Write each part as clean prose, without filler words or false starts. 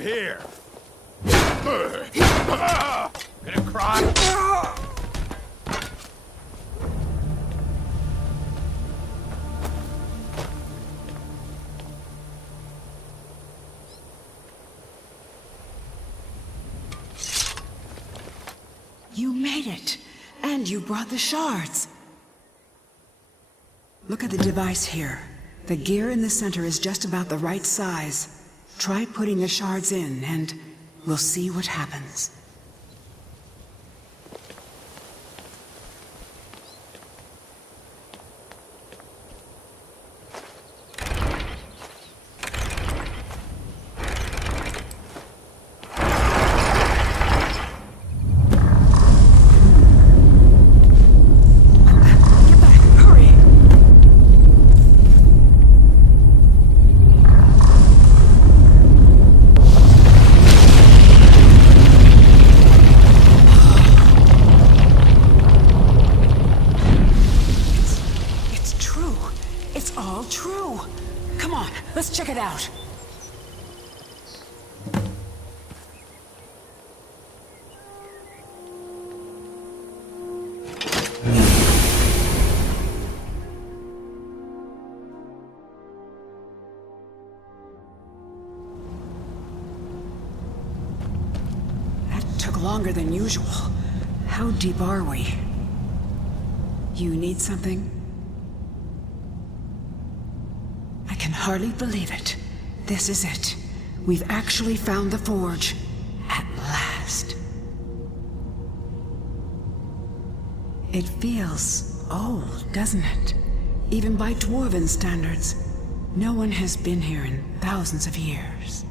here. Gonna cry? You made it. And you brought the shards. Look at the device here. The gear in the center is just about the right size. Try putting the shards in, and we'll see what happens. Let's check it out. That took longer than usual. How deep are we? You need something? I can hardly believe it. This is it. We've actually found the forge. At last. It feels old, doesn't it? Even by Dwarven standards. No one has been here in thousands of years.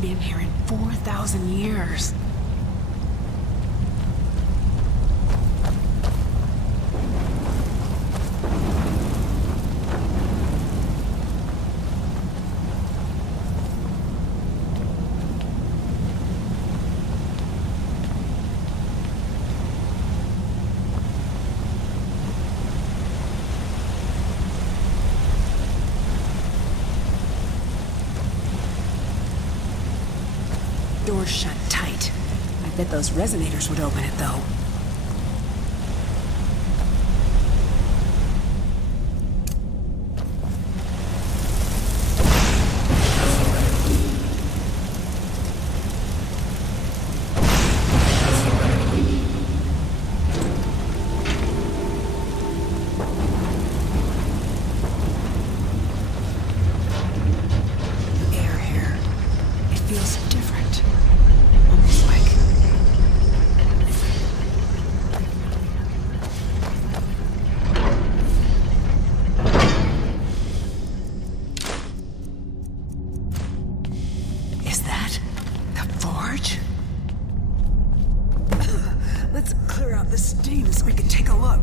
Been here in 4,000 years. Door's shut tight. I bet those resonators would open it, though. The air here, it feels different. Almost like... Is that the forge? Let's clear out the steam so we can take a look.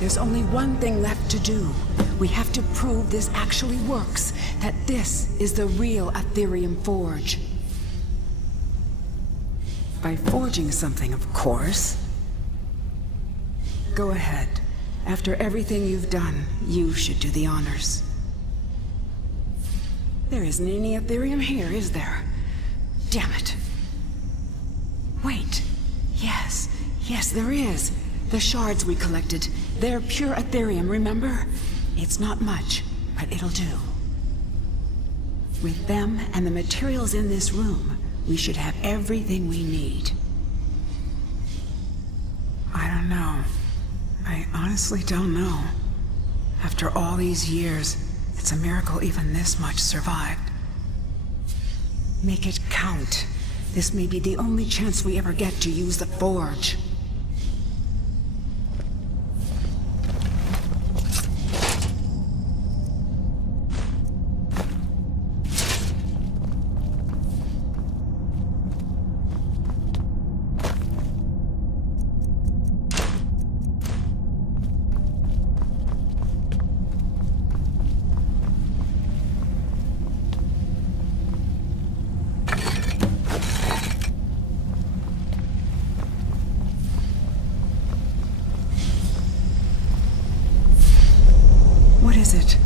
There's only one thing left to do. We have to prove this actually works, that this is the real Aetherium Forge. By forging something, of course. Go ahead. After everything you've done, you should do the honors. There isn't any Aetherium here, is there? Damn it. Wait. Yes, there is. The shards we collected. They're pure Aetherium, remember? It's not much, but it'll do. With them and the materials in this room, we should have everything we need. I don't know. I honestly don't know. After all these years, it's a miracle even this much survived. Make it count. This may be the only chance we ever get to use the Forge. What is it?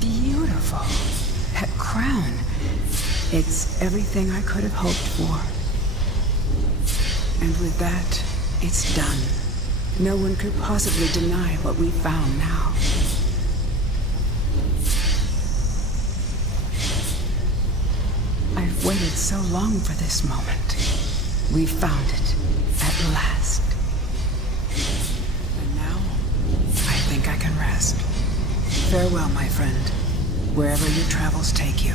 Beautiful. That crown. It's everything I could have hoped for. And with that, it's done. No one could possibly deny what we found now. I've waited so long for this moment. We found it, at last. And now, I think I can rest. Farewell, my friend, wherever your travels take you.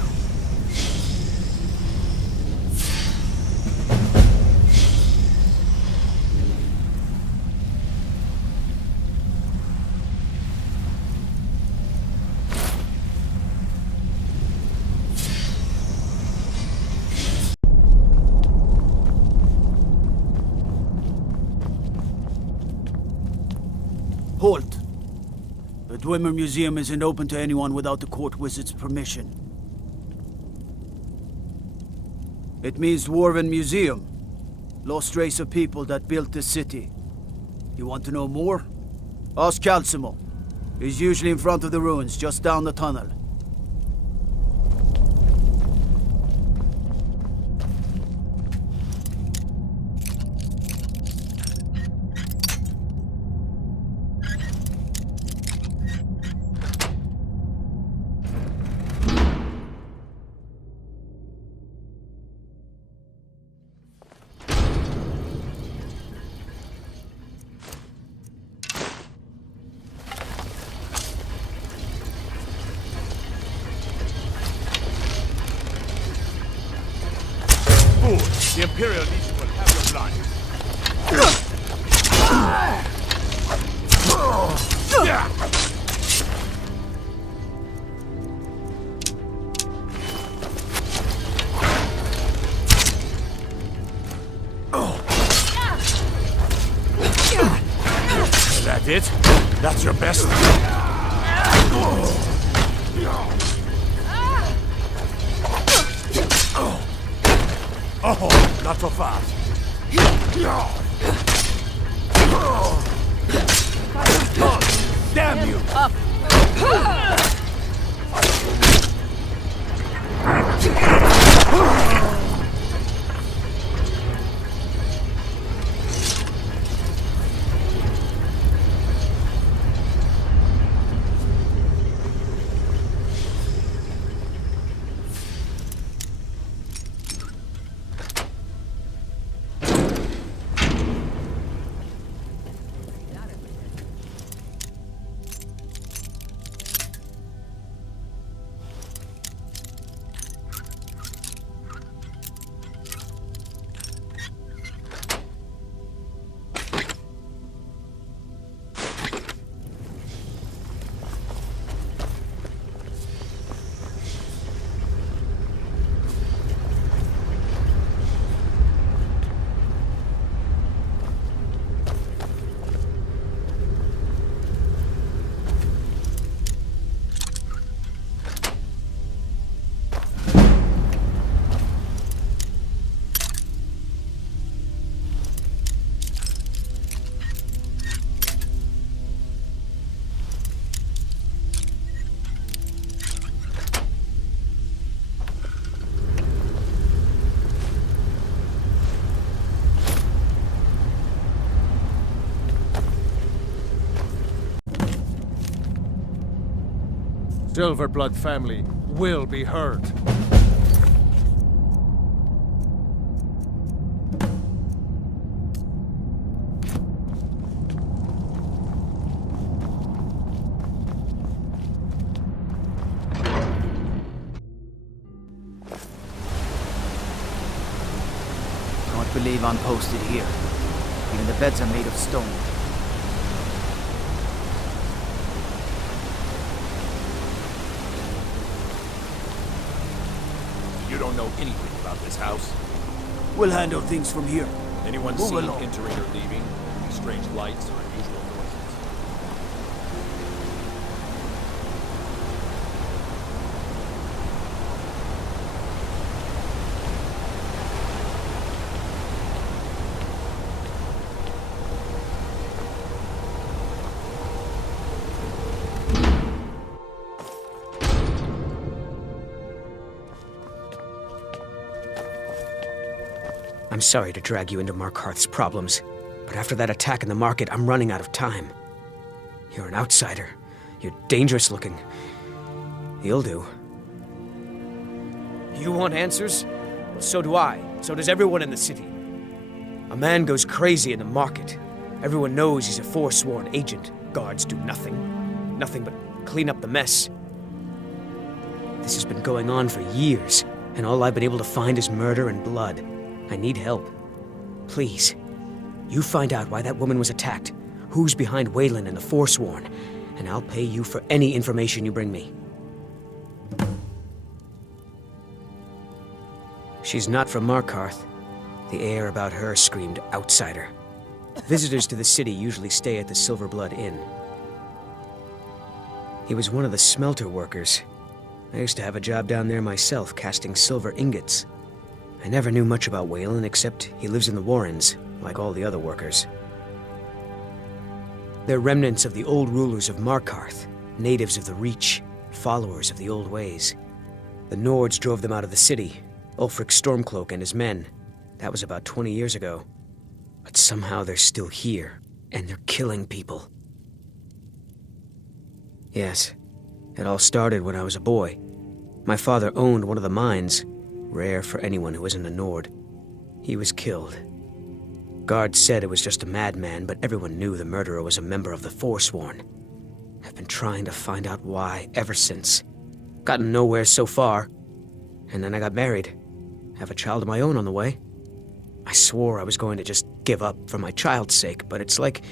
Halt! The Dwemer Museum isn't open to anyone without the court wizard's permission. It means Dwarven Museum. Lost race of people that built this city. You want to know more? Ask Calcimo. He's usually in front of the ruins, just down the tunnel. The Imperial Legion will have your blood. Is that it? That's your best? Oh, not so fast. Damn you! Up! Silverblood family will be heard. Can't believe I'm posted here. Even the beds are made of stone. You don't know anything about this house? We'll handle things from here. Anyone Move seen along. entering or leaving? Any strange lights or unusual noises? I'm sorry to drag you into Markarth's problems, but after that attack in the market, I'm running out of time. You're an outsider. You're dangerous looking. You'll do. You want answers? Well, so do I. So does everyone in the city. A man goes crazy in the market. Everyone knows he's a forsworn agent. Guards do nothing. Nothing but clean up the mess. This has been going on for years, and all I've been able to find is murder and blood. I need help. Please. You find out why that woman was attacked, who's behind Waylon and the Forsworn, and I'll pay you for any information you bring me. She's not from Markarth. The air about her screamed outsider. Visitors to the city usually stay at the Silverblood Inn. He was one of the smelter workers. I used to have a job down there myself, casting silver ingots. I never knew much about Waylon, except he lives in the Warrens, like all the other workers. They're remnants of the old rulers of Markarth, natives of the Reach, followers of the old ways. The Nords drove them out of the city, Ulfric Stormcloak and his men. That was about 20 years ago. But somehow they're still here, and they're killing people. Yes, it all started when I was a boy. My father owned one of the mines, rare for anyone who isn't a Nord. He was killed. Guards said it was just a madman, but everyone knew the murderer was a member of the Forsworn. I've been trying to find out why ever since. Gotten nowhere so far. And then I got married. Have a child of my own on the way. I swore I was going to just give up for my child's sake, but it's like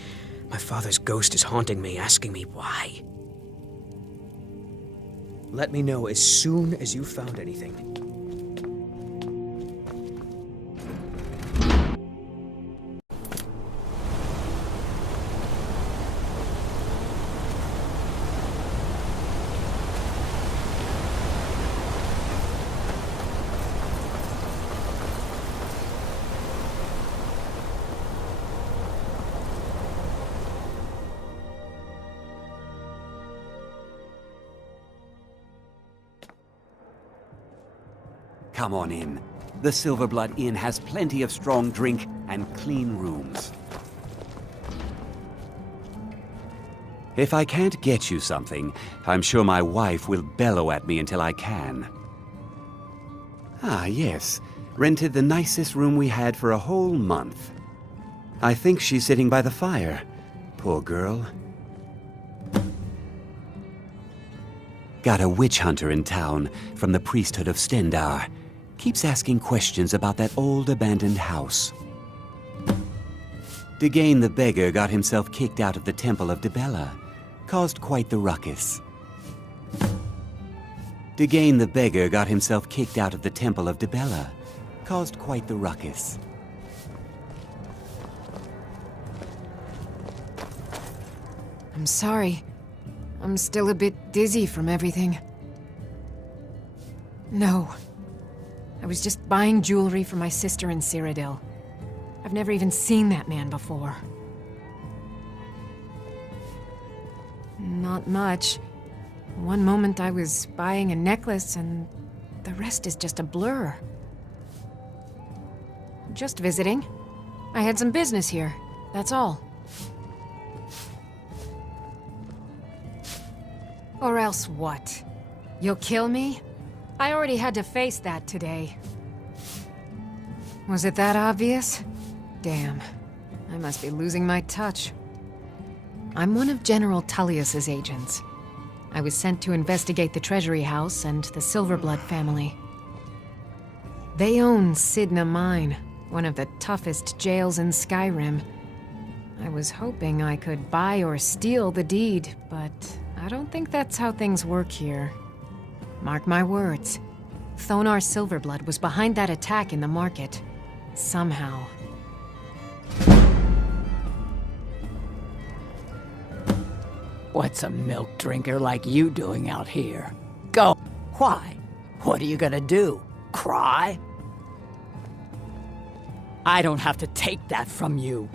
my father's ghost is haunting me, asking me why. Let me know as soon as you found anything. Come on in. The Silverblood Inn has plenty of strong drink and clean rooms. If I can't get you something, I'm sure my wife will bellow at me until I can. Ah, yes. Rented the nicest room we had for a whole month. I think she's sitting by the fire. Poor girl. Got a witch hunter in town from the priesthood of Stendarr. Keeps asking questions about that old abandoned house. Degane the beggar got himself kicked out of the temple of Dibella. Caused quite the ruckus. Degane the beggar got himself kicked out of the temple of Dibella. Caused quite the ruckus. I'm sorry. I'm still a bit dizzy from everything. No. I was just buying jewelry for my sister in Cyrodiil. I've never even seen that man before. Not much. One moment I was buying a necklace and the rest is just a blur. Just visiting. I had some business here, that's all. Or else what? You'll kill me? I already had to face that today. Was it that obvious? Damn. I must be losing my touch. I'm one of General Tullius's agents. I was sent to investigate the Treasury House and the Silverblood family. They own Sidna Mine, one of the toughest jails in Skyrim. I was hoping I could buy or steal the deed, but I don't think that's how things work here. Mark my words. Thonar Silverblood was behind that attack in the market. Somehow. What's a milk drinker like you doing out here? Go. Why? What are you gonna do? Cry? I don't have to take that from you.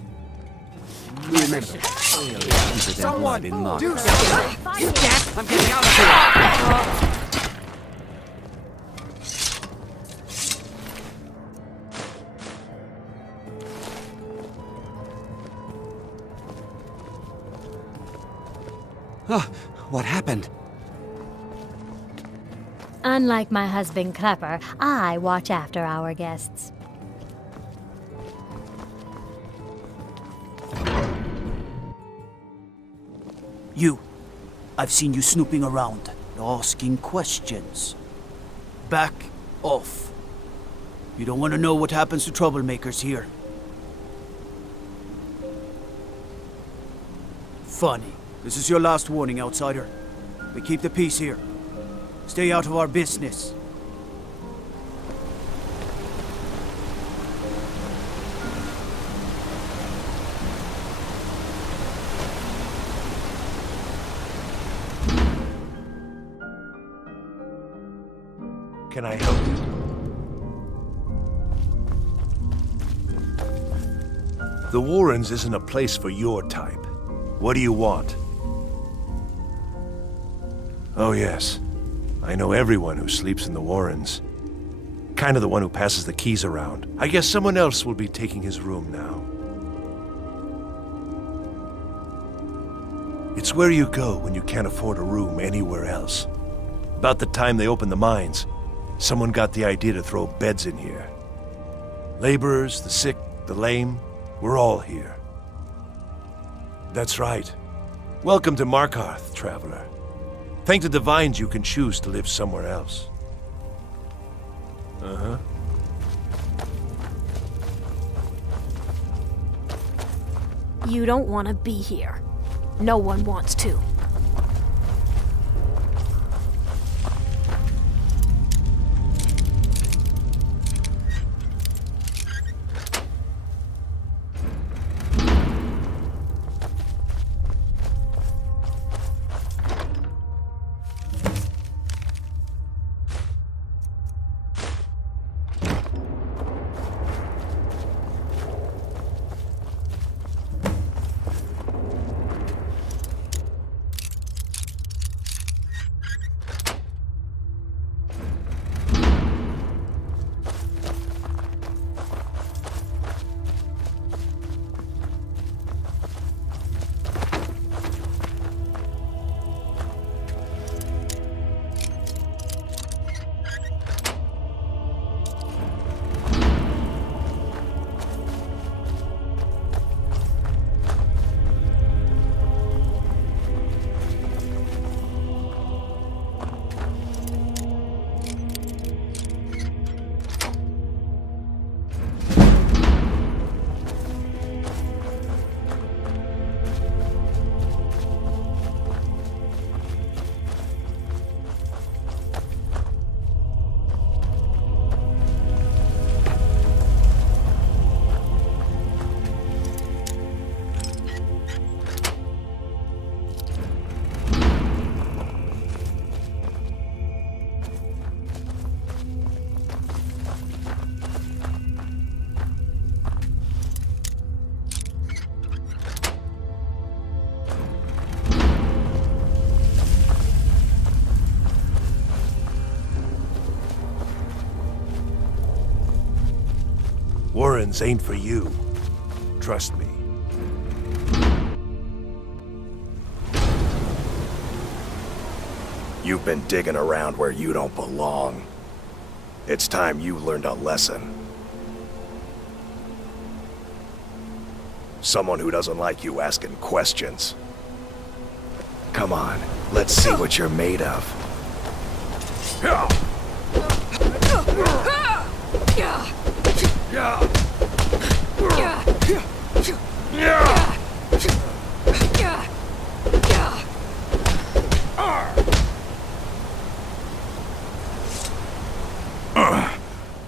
Remember, Someone do something! You can't. I'm getting out of here! Oh, what happened? Unlike my husband Klepper, I watch after our guests. You. I've seen you snooping around, asking questions. Back off. You don't want to know what happens to troublemakers here. Funny. This is your last warning, outsider. We keep the peace here. Stay out of our business. Can I help you? The Warrens isn't a place for your type. What do you want? Oh yes, I know everyone who sleeps in the Warrens. Kind of the one who passes the keys around. I guess someone else will be taking his room now. It's where you go when you can't afford a room anywhere else. About the time they opened the mines, someone got the idea to throw beds in here. Laborers, the sick, the lame, we're all here. That's right. Welcome to Markarth, traveler. Thank the Divines you can choose to live somewhere else. Uh-huh. You don't want to be here. No one wants to. Warrens ain't for you. Trust me. You've been digging around where you don't belong. It's time you learned a lesson. Someone who doesn't like you asking questions. Come on, let's see what you're made of.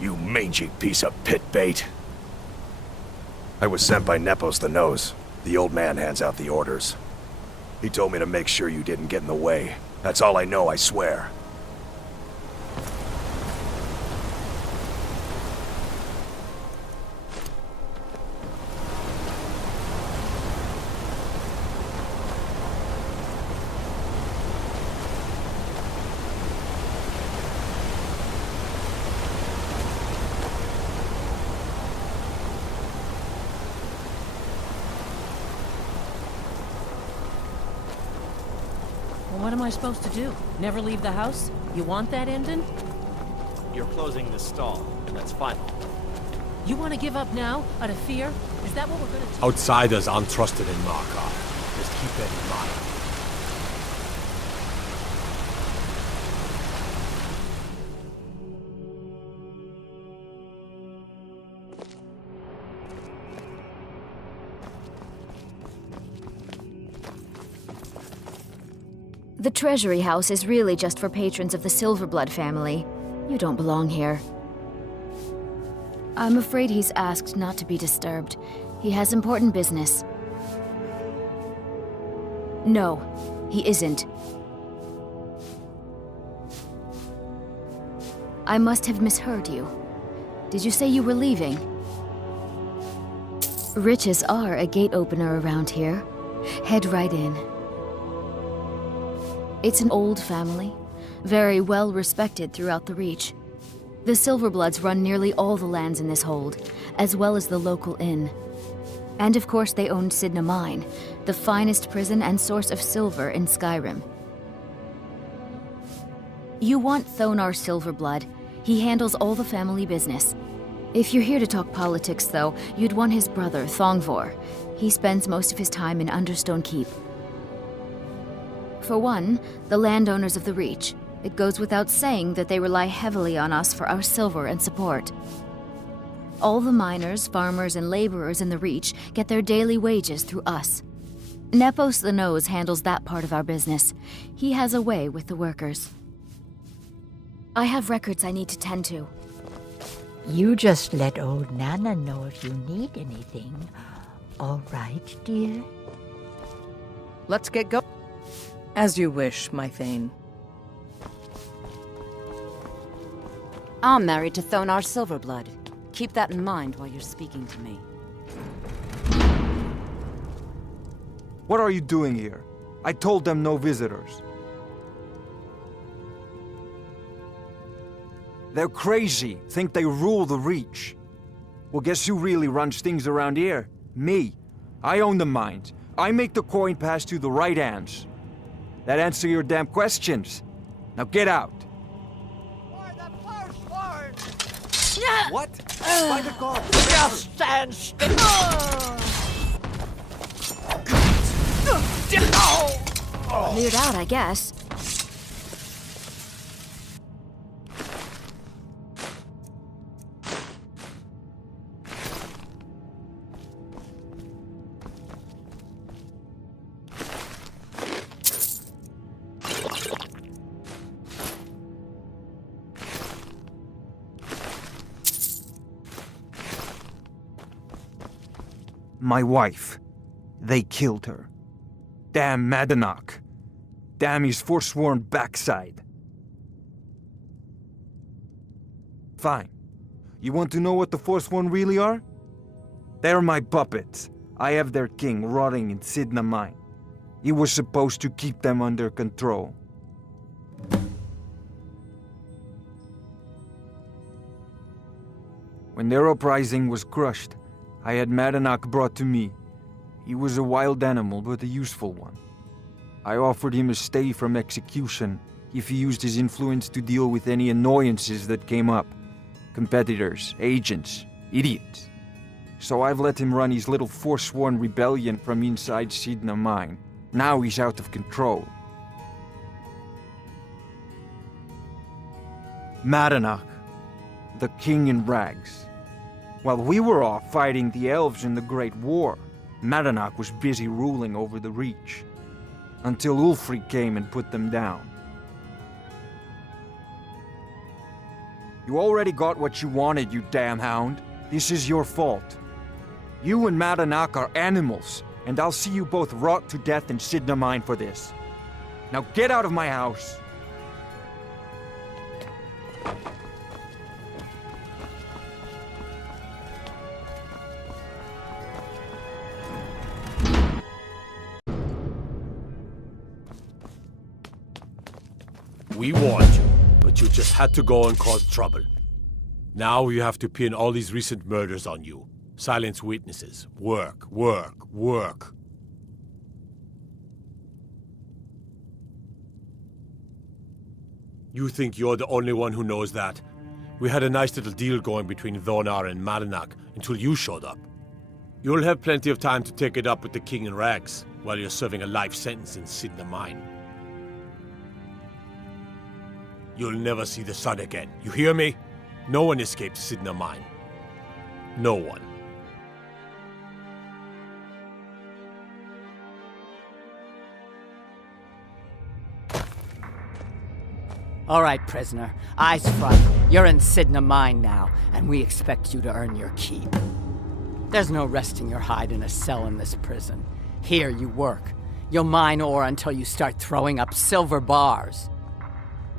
You mangy piece of pit bait. I was sent by Nepos the Nose. The old man hands out the orders. He told me to make sure you didn't get in the way. That's all I know, I swear. What am I supposed to do? Never leave the house? You want that ending? You're closing the stall. That's final. You want to give up now, out of fear? Is that what we're gonna do? Outsiders aren't trusted in Markov. Just keep that in mind. The Treasury House is really just for patrons of the Silverblood family. You don't belong here. I'm afraid he's asked not to be disturbed. He has important business. No, he isn't. I must have misheard you. Did you say you were leaving? Riches are a gate opener around here. Head right in. It's an old family, very well respected throughout the Reach. The Silverbloods run nearly all the lands in this hold, as well as the local inn. And of course they owned Sidna Mine, the finest prison and source of silver in Skyrim. You want Thonar Silverblood. He handles all the family business. If you're here to talk politics, though, you'd want his brother, Thongvor. He spends most of his time in Understone Keep. For one, the landowners of the Reach. It goes without saying that they rely heavily on us for our silver and support. All the miners, farmers, and laborers in the Reach get their daily wages through us. Nepos the Nose handles that part of our business. He has a way with the workers. I have records I need to tend to. You just let old Nana know if you need anything. All right, dear? Let's get going. As you wish, my Thane. I'm married to Thonar Silverblood. Keep that in mind while you're speaking to me. What are you doing here? I told them no visitors. They're crazy, think they rule the Reach. Well, guess who really runs things around here? Me. I own the mines. I make the coin pass to the right hands. That answer your damn questions. Now get out. What? By the God! Just stand still! Cleared out, I guess. My wife. They killed her. Damn Madanach. Damn his forsworn backside. Fine. You want to know what the Forsworn really are? They're my puppets. I have their king rotting in Sidna Mine. He was supposed to keep them under control. When their uprising was crushed, I had Madanach brought to me. He was a wild animal, but a useful one. I offered him a stay from execution, if he used his influence to deal with any annoyances that came up. Competitors, agents, idiots. So I've let him run his little forsworn rebellion from inside Sidna Mine. Now he's out of control. Madanach, the king in rags. While we were off fighting the elves in the Great War, Madanach was busy ruling over the Reach. Until Ulfric came and put them down. You already got what you wanted, you damn hound. This is your fault. You and Madanach are animals, and I'll see you both rot to death in Sidna Mine for this. Now get out of my house! We warned you, but you just had to go and cause trouble. Now you have to pin all these recent murders on you. Silence witnesses. Work, work, work. You think you're the only one who knows that? We had a nice little deal going between Thonar and Madanach until you showed up. You'll have plenty of time to take it up with the King in Rags while you're serving a life sentence in Sidna Mine. You'll never see the sun again. You hear me? No one escapes Sidna Mine. No one. All right, prisoner. Eyes front. You're in Sidna Mine now, and we expect you to earn your keep. There's no resting your hide in a cell in this prison. Here you work. You'll mine ore until you start throwing up silver bars.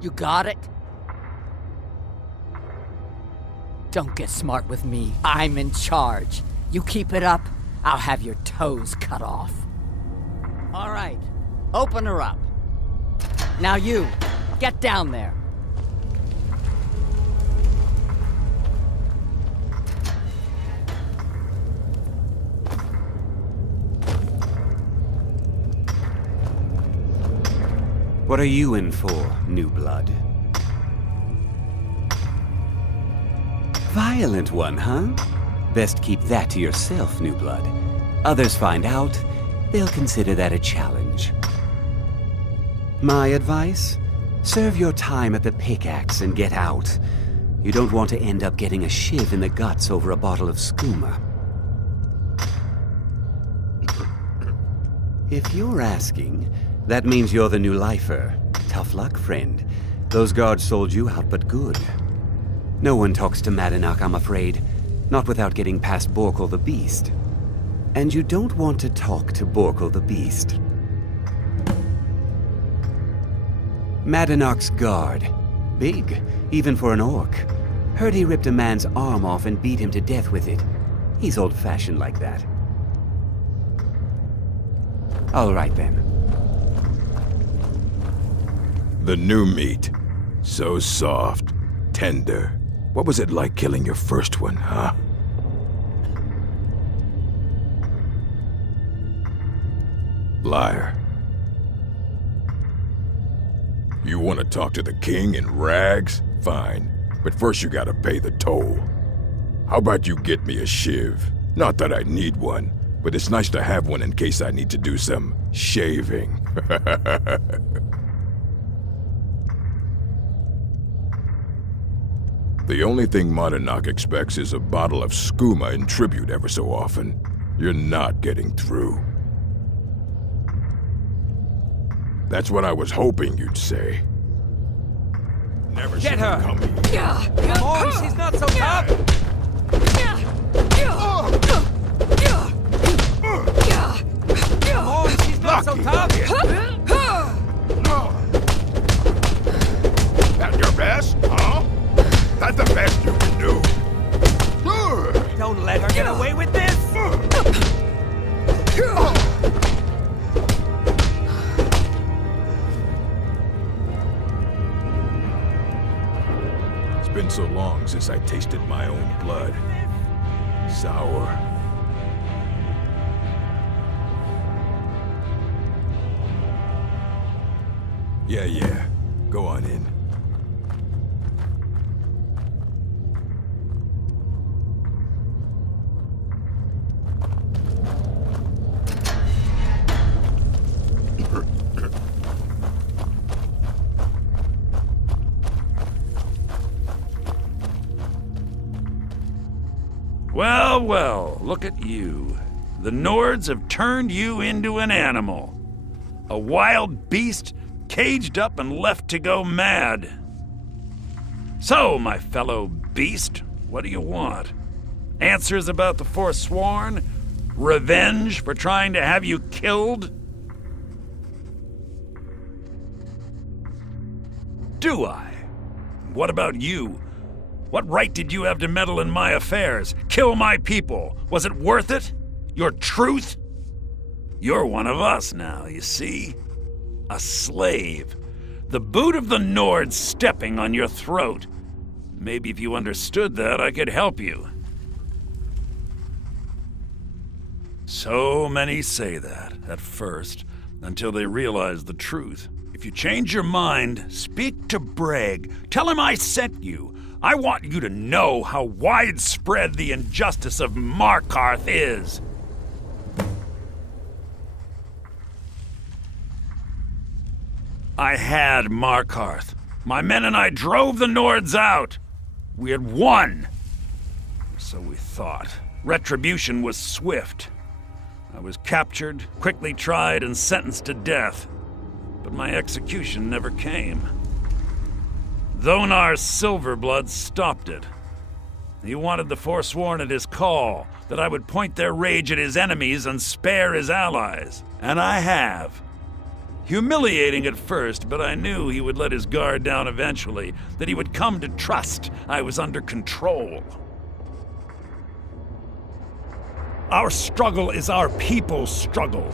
You got it? Don't get smart with me. I'm in charge. You keep it up, I'll have your toes cut off. All right, open her up. Now you, get down there. What are you in for, new blood? Violent one, huh? Best keep that to yourself, new blood. Others find out, they'll consider that a challenge. My advice? Serve your time at the pickaxe and get out. You don't want to end up getting a shiv in the guts over a bottle of skooma. If you're asking, that means you're the new lifer. Tough luck, friend. Those guards sold you out, but good. No one talks to Madanach, I'm afraid. Not without getting past Borkul the Beast. And you don't want to talk to Borkul the Beast. Madanach's guard. Big, even for an orc. Heard he ripped a man's arm off and beat him to death with it. He's old-fashioned like that. All right, then. The new meat. So soft, tender. What was it like killing your first one, huh? Liar. You want to talk to the king in rags? Fine. But first you gotta pay the toll. How about you get me a shiv? Not that I need one, but it's nice to have one in case I need to do some shaving. The only thing Madanach expects is a bottle of skooma in tribute ever so often. You're not getting through. That's what I was hoping you'd say. Never Get saw her! it coming. Come on, she's not so tough! Come on, she's not so tough! That your best, huh? That's the best you can do. Don't let her get away with this! It's been so long since I tasted my own blood. Sour. Yeah. Go on in. Well, well, look at you. The Nords have turned you into an animal. A wild beast caged up and left to go mad. So, my fellow beast, what do you want? Answers about the Forsworn? Revenge for trying to have you killed? Do I? What about you? What right did you have to meddle in my affairs? Kill my people? Was it worth it? Your truth? You're one of us now, you see? A slave. The boot of the Nords stepping on your throat. Maybe if you understood that, I could help you. So many say that, at first, until they realize the truth. If you change your mind, speak to Breg. Tell him I sent you. I want you to know how widespread the injustice of Markarth is. I had Markarth. My men and I drove the Nords out. We had won. So we thought. Retribution was swift. I was captured, quickly tried, and sentenced to death. But my execution never came. Dhonar's Silverblood stopped it. He wanted the Forsworn at his call, that I would point their rage at his enemies and spare his allies. And I have. Humiliating at first, but I knew he would let his guard down eventually, that he would come to trust I was under control. Our struggle is our people's struggle.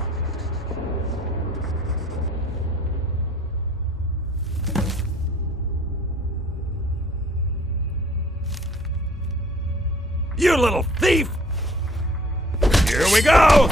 You little thief! Here we go!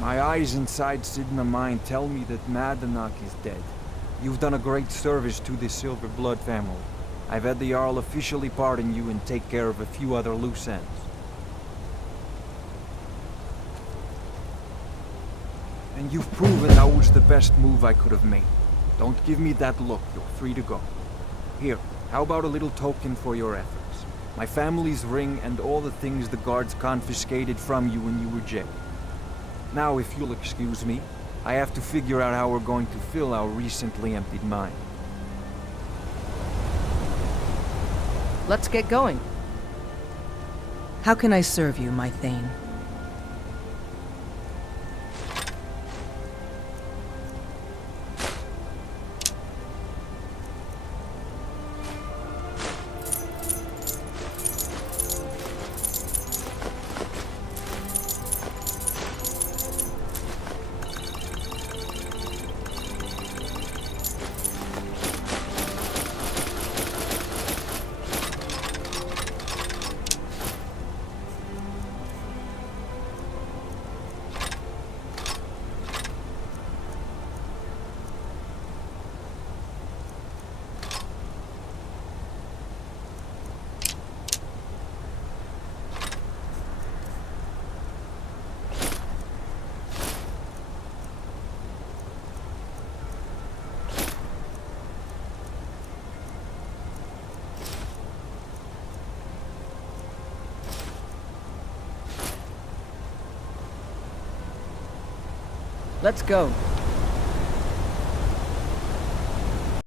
My eyes inside Sidna Mine tell me that Madanach is dead. You've done a great service to the Silver Blood family. I've had the Jarl officially pardon you and take care of a few other loose ends. And you've proven that was the best move I could have made. Don't give me that look, you're free to go. Here, how about a little token for your efforts? My family's ring and all the things the guards confiscated from you when you were jailed. Now, if you'll excuse me, I have to figure out how we're going to fill our recently emptied mine. Let's get going. How can I serve you, my Thane? Let's go.